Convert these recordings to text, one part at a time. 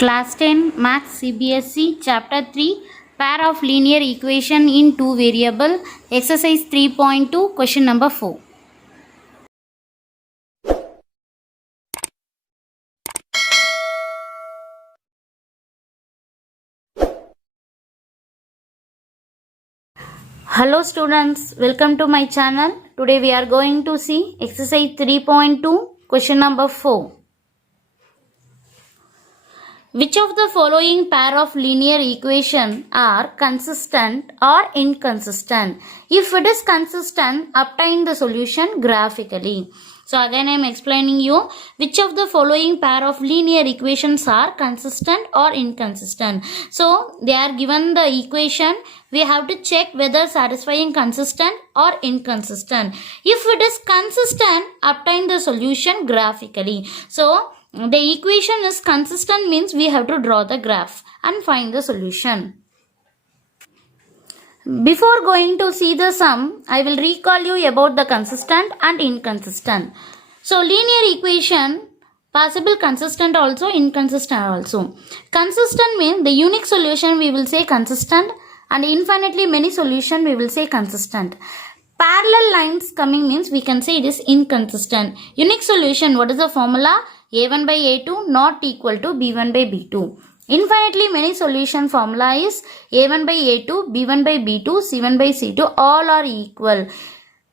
Class 10 Maths CBSE Chapter 3 Pair of linear equation in two variable Exercise 3.2 Question number 4. Hello students, welcome to my channel. Today we are going to see Exercise 3.2 Question number 4. Which of the following pair of linear equation are consistent or inconsistent? If it is consistent, obtain the solution graphically. So again I am explaining you which of the following pair of linear equations are consistent or inconsistent. So they are given the equation. We have to check whether satisfying consistent or inconsistent. If it is consistent, obtain the solution graphically. So the equation is consistent means we have to draw the graph and find the solution. Before going to see the sum, I will recall you about the consistent and inconsistent. So linear equation, possible consistent also, inconsistent also. Consistent means the unique solution we will say consistent, and infinitely many solution we will say consistent. Parallel lines coming means we can say it is inconsistent. Unique solution, what is the formula? A1 by A2 not equal to B1 by B2. Infinitely many solution formula is A1 by A2, B1 by B2, C1 by C2 all are equal.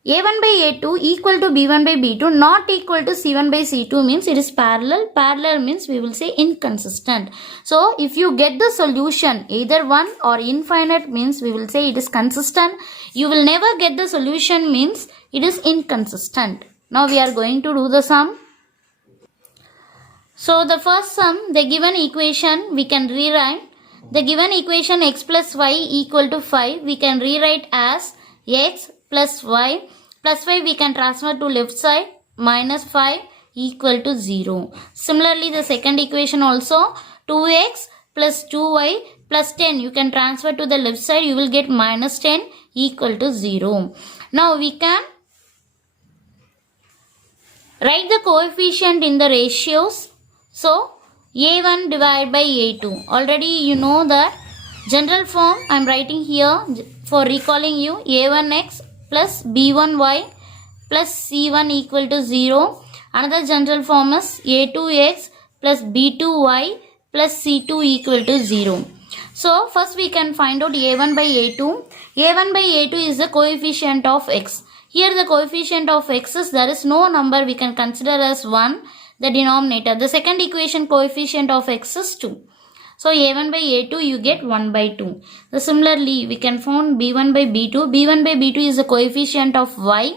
A1 by A2 equal to B1 by B2 not equal to C1 by C2 means it is parallel. Parallel means we will say inconsistent. So if you get the solution either 1 or infinite means we will say it is consistent. You will never get the solution means it is inconsistent. Now we are going to do the sum. So the first sum, the given equation we can rewrite. The given equation x plus y equal to 5 we can rewrite as x plus y. Plus 5 we can transfer to left side, minus 5 equal to 0. Similarly the second equation also 2x plus 2y plus 10 you can transfer to the left side, you will get minus 10 equal to 0. Now we can write the coefficient in the ratios. So a1 divided by a2. Already you know that general form I am writing here for recalling you. A1x plus b1y plus c1 equal to 0. Another general form is a2x plus b2y plus c2 equal to 0. So first we can find out a1 by a2. a1 by a2 is the coefficient of x. Here the coefficient of x is, there is no number we can consider as 1. The denominator. The second equation coefficient of x is 2. So a1 by a2 you get 1 by 2. So similarly we can find b1 by b2. b1 by b2 is the coefficient of y.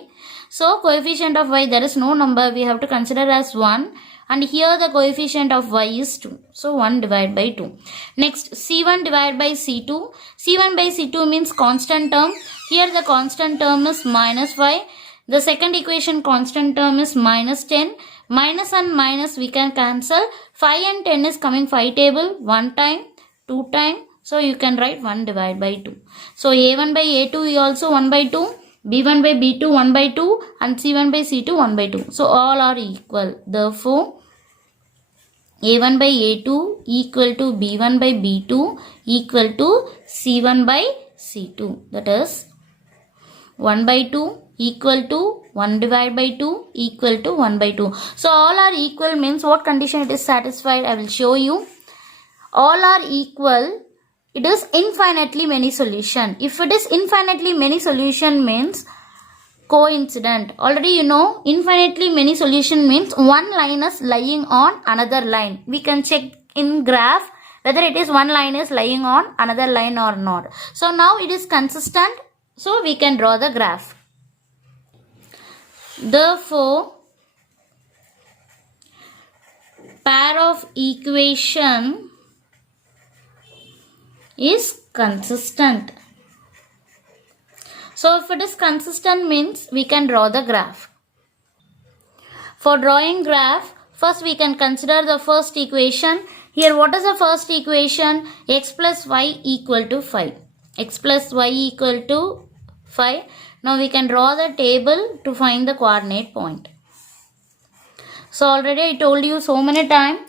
So coefficient of y, there is no number we have to consider as 1. And here the coefficient of y is 2. So 1 divided by 2. Next c1 divided by c2. c1 by c2 means constant term. Here the constant term is minus 5. The second equation constant term is minus 10. Minus and minus we can cancel. 5 and 10 is coming 5 table. 1 time, 2 time. So you can write 1 divided by 2. So a1 by a2 is also 1 by 2. b1 by b2 1 by 2. And c1 by c2 1 by 2. So all are equal. Therefore a1 by a2 equal to b1 by b2 equal to c1 by c2. That is 1 by 2 equal to 1 divided by 2 equal to 1 by 2. So all are equal means what condition it is satisfied? I will show you. All are equal. It is infinitely many solution. If it is infinitely many solution means coincident. Already you know infinitely many solution means one line is lying on another line. We can check in graph whether it is one line is lying on another line or not. So now it is consistent. So we can draw the graph. Therefore, pair of equation is consistent. So if it is consistent means we can draw the graph. For drawing graph, first we can consider the first equation. Here what is the first equation? X plus y equal to 5. X plus y equal to 5. Now we can draw the table to find the coordinate point. So already I told you so many times,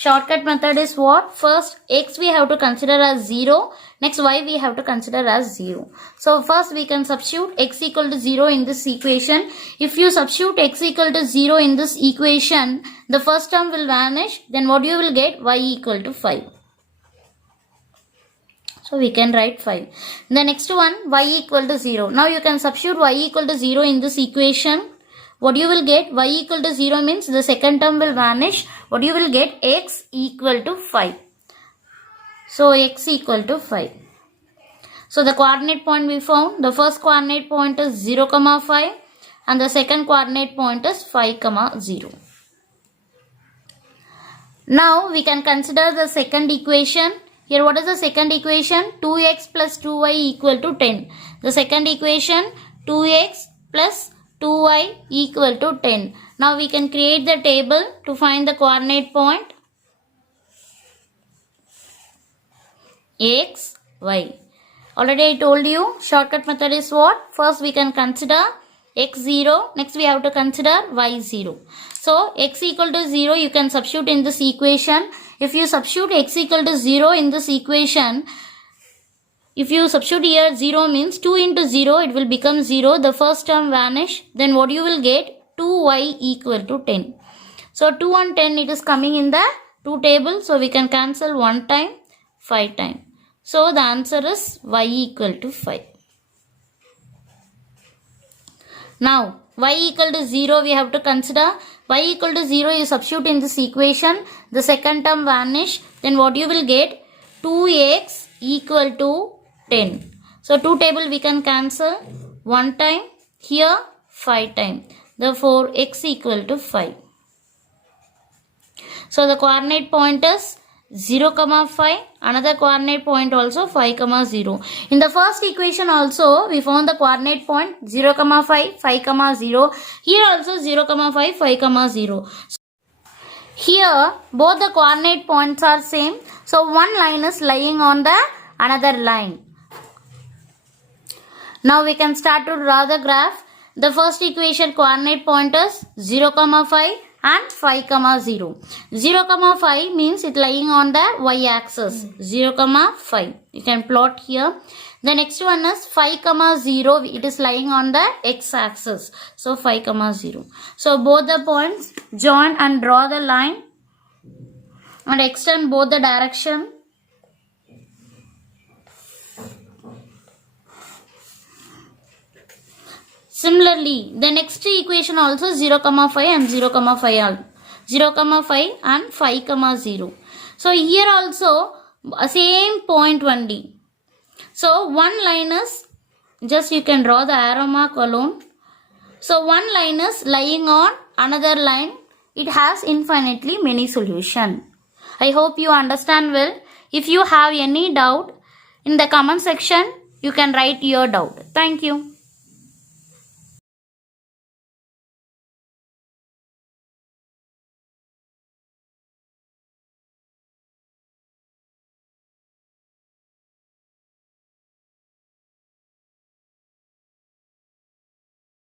Shortcut method is what? First x we have to consider as 0. Next y we have to consider as 0. So first we can substitute x equal to 0 in this equation. If you substitute x equal to 0 in this equation, the first term will vanish. Then what you will get? Y equal to 5. So we can write 5. The next one, y equal to 0. Now you can substitute y equal to 0 in this equation. What you will get? Y equal to 0 means the second term will vanish. What you will get? X equal to 5. So x equal to 5. So the coordinate point we found, the first coordinate point is 0, 5 and the second coordinate point is 5, 0. Now we can consider the second equation. Here what is the second equation? 2x plus 2y equal to 10. The second equation, 2x plus 2y equal to 10. Now we can create the table to find the coordinate point. X, y. Already I told you shortcut method is what? First we can consider x0. Next we have to consider y0. So x equal to 0 you can substitute in this equation. If you substitute x equal to 0 in this equation, if you substitute here 0 means 2 into 0, it will become 0. The first term vanish. Then what you will get? 2y equal to 10. So 2 and 10 it is coming in the 2 table. So we can cancel 1 time, 5 time. So the answer is y equal to 5. Now y equal to 0 we have to consider. Y equal to 0 you substitute in this equation. The second term vanish. Then what you will get? 2x equal to 10. So 2 table we can cancel 1 time, here 5 time. Therefore x equal to 5. So the coordinate point is 0, 5. Another coordinate point also 5, 0. In the first equation also we found the coordinate point 0, 5, 5, 0. Here also 0, 5, 5, 0. Here both the coordinate points are same. So one line is lying on the another line. Now we can start to draw the graph. The first equation coordinate point is 0, 5 and 5, 0. 0, 5 means it lying on the y-axis. 0, 5. You can plot here. The next one is 5, 0. It is lying on the x-axis. So 5, 0. So both the points join and draw the line and extend both the direction. Similarly, the next equation also 0, 5 and 0, 5 0, 5 and 5, 0. So here also same point only. So one line is, just you can draw the arrow mark alone. So one line is lying on another line. It has infinitely many solutions. I hope you understand well. If you have any doubt in the comment section, you can write your doubt. Thank you.